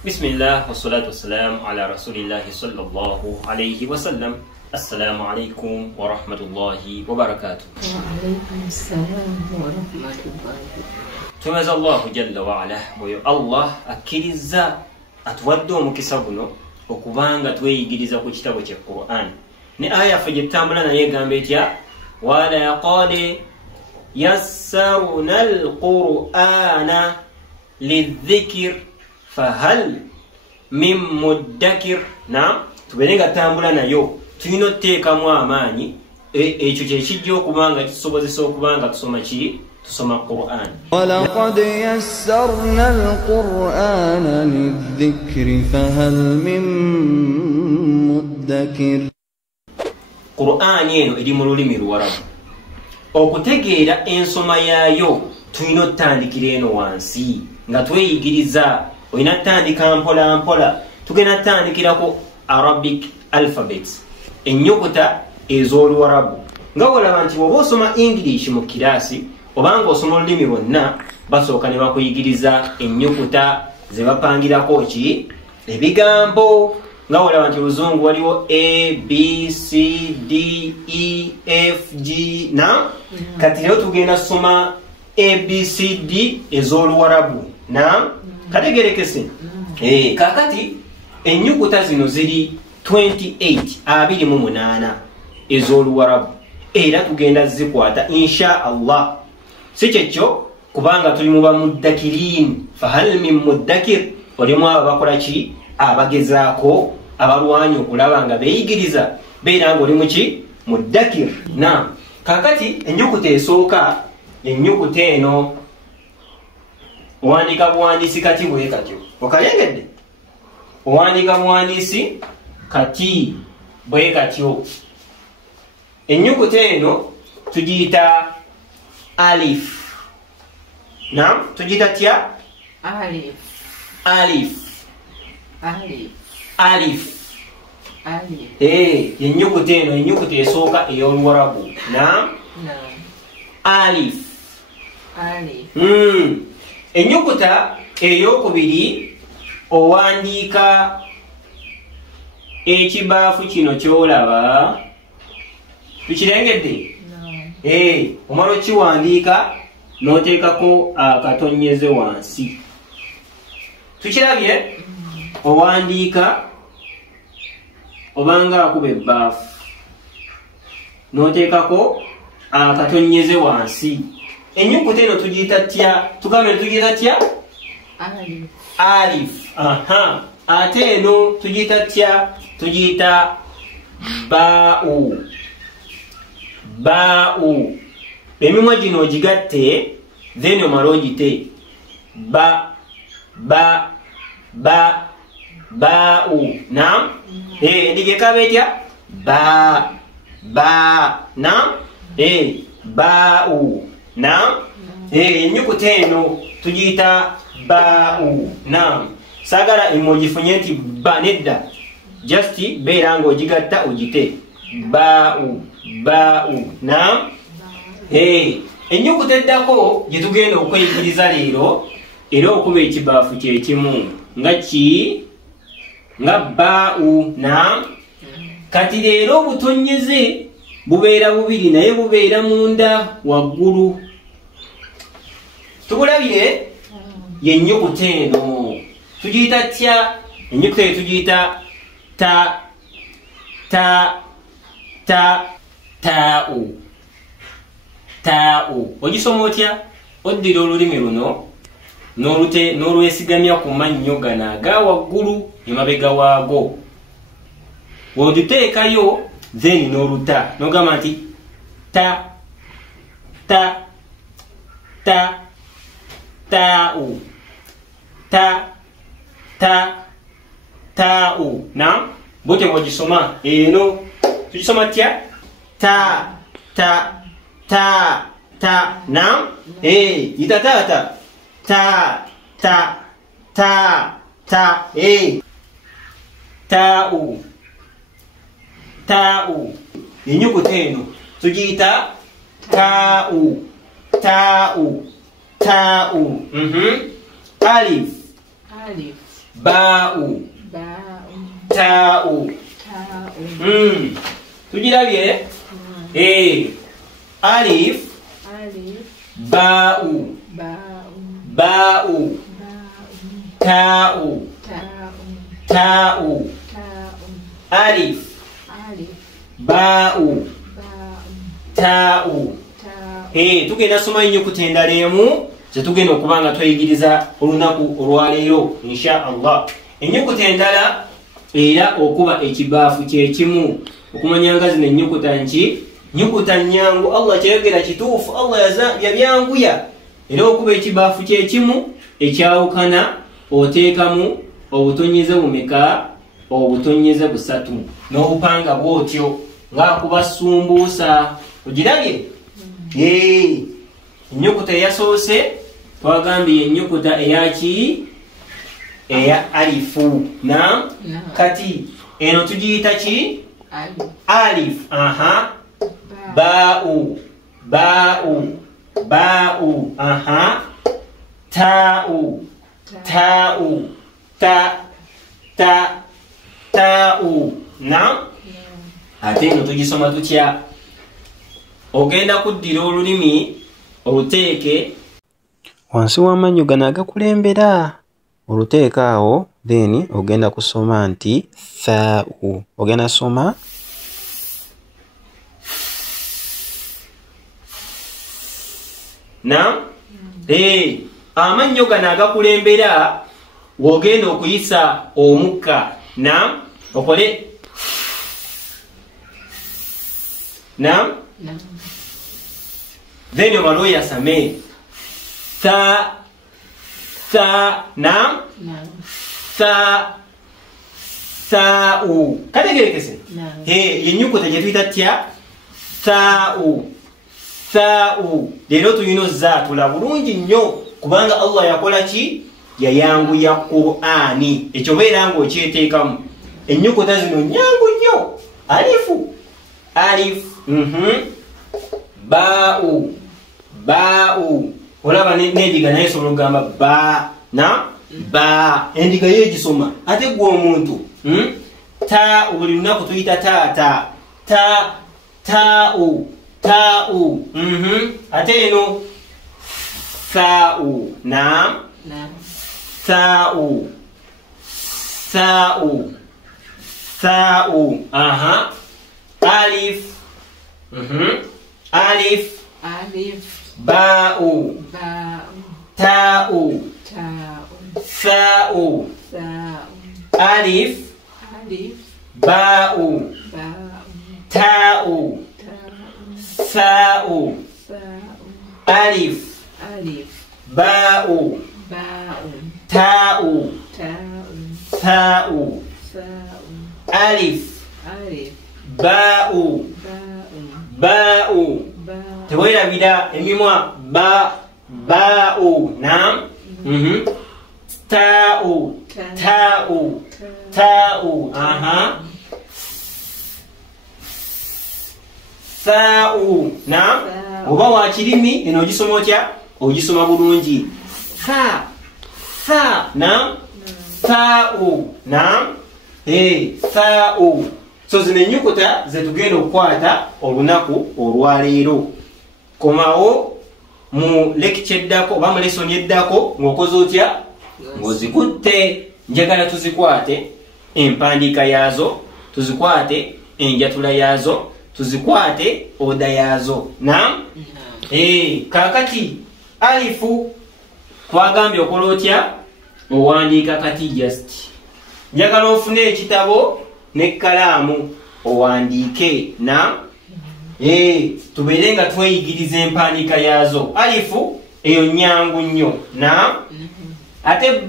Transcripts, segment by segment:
Bismillah wassalatu wassalamu ala rasulillahi sallallahu alayhi wa sallam. Assalamu alaikum wa rahmatullahi wa barakatuh. Wa alaikum assalam wa rahmatullahi. Tumaza Allahu jalla wa ala oyo Allah akkiriza atuwadde omukisa guno okubanga tweyigiriza ku kitabo kya Qur'an. Ne aya fije tambula naye gambe etya wa laqad yassarna al-Qur'ana lidhikr fahal min muddakir. Na tubenega tambula nayo tulina otteekamu amaanyi ekyo kyekijja okubanga kisobozesa okubanga tusoma ki tusoma Qur'an. ولقد يسرنا القرآن للذكر فهل من مدكر. Qur'an eno eri mu lulimi Luwarabu. Okutegeera ensoma yaayo tulina otandikira eno wansi nga tweyigiriza. Olina tandika mpola mpola. Tugenda tandikirako Arabic alphabets, ennyukuta ez'Oluwarabu. Nga olaba nti bw'oba osoma English mu kiraasi obanga osoma olulimi lwonna basooka ne bakuyigiriza ennyukuta ze bapangirako ki ebigambo. Nga olaba nti Oluzungu waliwo A, B, C, D, E, F, G na kati leo tugenda soma A, B, C, D ez'Oluwarabu na kategerekese. Kakati ennyukuta zino ziri 28 ez'Oluwarabu era tugenda zikwata insha Allah. Si kyekyo kubanga tuli mu bamuddakirin. Fahal min muddakir, olimu abo bakola ki abagezaako abalwanyi okulaba nga beeyigiriza beera nga oli mu ki muddakir. Na kakati ennyukuta esooka, ennyukuta eno owandiika buwandiisi kati bwe katyo. Okalengedde? Owandiika buwandiisi kati bwe katyo. Ennyukuta eno tugiyita alif. Naam, tugiyita tya? Alif. Alif. Alif. Alif. Alif. Ennyukuta eno ennyukuta esooka ey'Oluwarabu. Naam. Naam. Alif. Alif. Ennyukuta ey'okubiri owandiika ekibaafu kino ky'olaba. Tukirengedde? Naam. Omala okiwandiika n'oteekako akatonyeze wansi. Tukirabye? Owandiika obanga akuba ebbaafu n'oteekako akatonyeze wansi. Ennyukuta eno tugiyita tya? Tugambe tugiyita tya? Alif. Alif. Ate eno tugiyita tya? Tugiyita baa'u. Baa'u. Emimwa gino ogigatte then omala ogite. Baa'u. Naam. Endigekaba etya? Naam. Baa'u. Naam. Ennyukuta eno tugiyita baa'u. Naam. Saagala emojifunye nti ba nedda. Just beera nga ogigatta ogite. Baa'u. Naam. Ennyukuta eddako gye tugenda okweyigiriza leero era okuba ekibaafu kyekimu nga ki? Nga baa'u. Naam. Kati leero obutonyeze bubeera bubiri naye bubeera munda waggulu. Tubulabye? Yennyukuta eno tugiyita tya? Ennyukuta eyo tugiyita taa'u. Ogisoma otya? Oddira olulimi luno n'olwesigamya ku mannyo gano aga waggulu emabega waago. Bw'oluteekayo then n'oluta n'ogamba nti taa'u. Taa'u. Naam. Bw'otyo bw'ogisoma eno tugisoma tya? Naam. Yita taata. Taa'u. Ennyukuta eno tugiyita taa'u. Alif. Alif. ba'u ba'u ta'u ta'u tujirabye alif alif ba'u ba'u ba'u ta'u ta'u alif alif ba'u ta'u tugenda soma ennyukuta endala emu zetugenda okuba nga tweyigiriza olunaku olwaleero insha allah. Ennyukuta endala era okuba ekibaafu kyekimu okumanya nga zino ennyukuta nki nnyukuta nnyangu. Allah kyayogera kituufu, Allah yabyanguya. Era okuba ekibaafu kyekimu ekyawukana oteekamu obutonyeze bumeka? Obutonyeze 3 n'obupanga bwotyo ng'akuba sumbuusa. Ogirabye? Ennyukuta eyasoose twagambye ennyukuta eyaki? Eya alifu. Kati eno tugiyita ki? Alif. Ba'u ba'u ba'u ta'u ta'u ta'u. Ate eno tugisoma tutya? Ogenda kuddira olulimi oluteeke wansi w'amannyo gano agakulembera, oluteeka awo, then ogenda kusoma nti tha'u. Ogenda soma amannyo gano agakulembera wogenda okuyisa omukka okole then omala oyasame tha tha'u. Kategerekese? Yennyukuta gye tuyita tya? Tha'u. Leero tulina ozzaatula bulungi nnyo kubanga Allah yakola ki? Yayanguya Qur'ani. Ekyo beera ng'okyeteekamu. Ennyukuta zino nnyangu nnyo. Alifu ba'u ba'u. Olaba n'endiga naye esobola okugamba ba endiga yegisoma. Ate gwe omuntu ta'u buli lunaku tuyita ta'u ate eno tha'u tha'u alif ba'u ta'u tha'u alif ba'u ta'u tha'u alif ba'u ta'u tha'u alif ba'u tewerabira emimwa ba'u ta'u tha'u oba wakirimi eno ogisoma otya? Ogisoma bulungi tha'u tha'u. So zino ennyukuta zetugenda okukwata olunaku olwaleero. Komawo mu lecture eddako oba mu lesson eddako ng'okoze otya? Ng'ozikutte. Njagala tuzikwate empandiika yaazo, tuzikwate enjatula yaazo, tuzikwate oda yaazo. Kaakati alifu twagambye okola otya? Owandiika kati just. Njagala ofune ekitabo n'ekkalaamu owandiike tubeere nga tweyigiriza empandiika yaazo. Alifu eyo nnyangu nnyo ate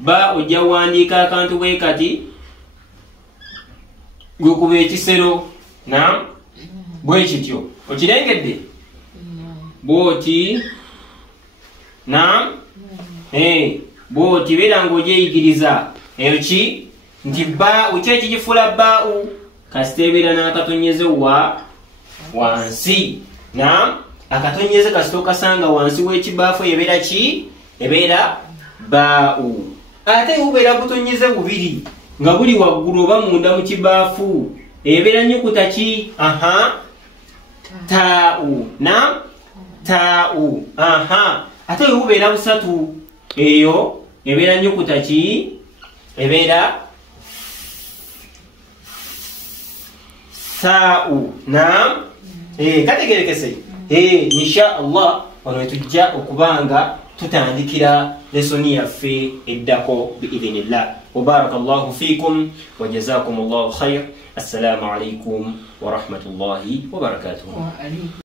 ba ojja wandiika akantu bwe kati gwekuba ekisero bwe kityo. Okirengedde? Bwoti bwoti beera ng'ogyeyigiriza eyo ki? Nti ba ki ekigifula ba'u? Kasiteebeera n'akatonyeze wansi. Akatonyeze kasite okasanga wansi w'ekibaafu ebeera ki? Ebeera ba'u. ate ubeera butonnyeze bubiri nga buli waggulu oba munda mu kibaafu ebeera nnyukuta ki? Taa'u. Naam, taa'u. Ate ubeera busatu eyo ebeera nnyukuta ki? Ebeera saa'u. Naam, kategerekese. Insha Allah ono tujja okubanga tutandikira lesoni yaffe eddako biidhinillah. Wabarakallahu fikum wa jazakumullahu khair. Assalamu alaikum wa rahmatullahi wa barakatuh.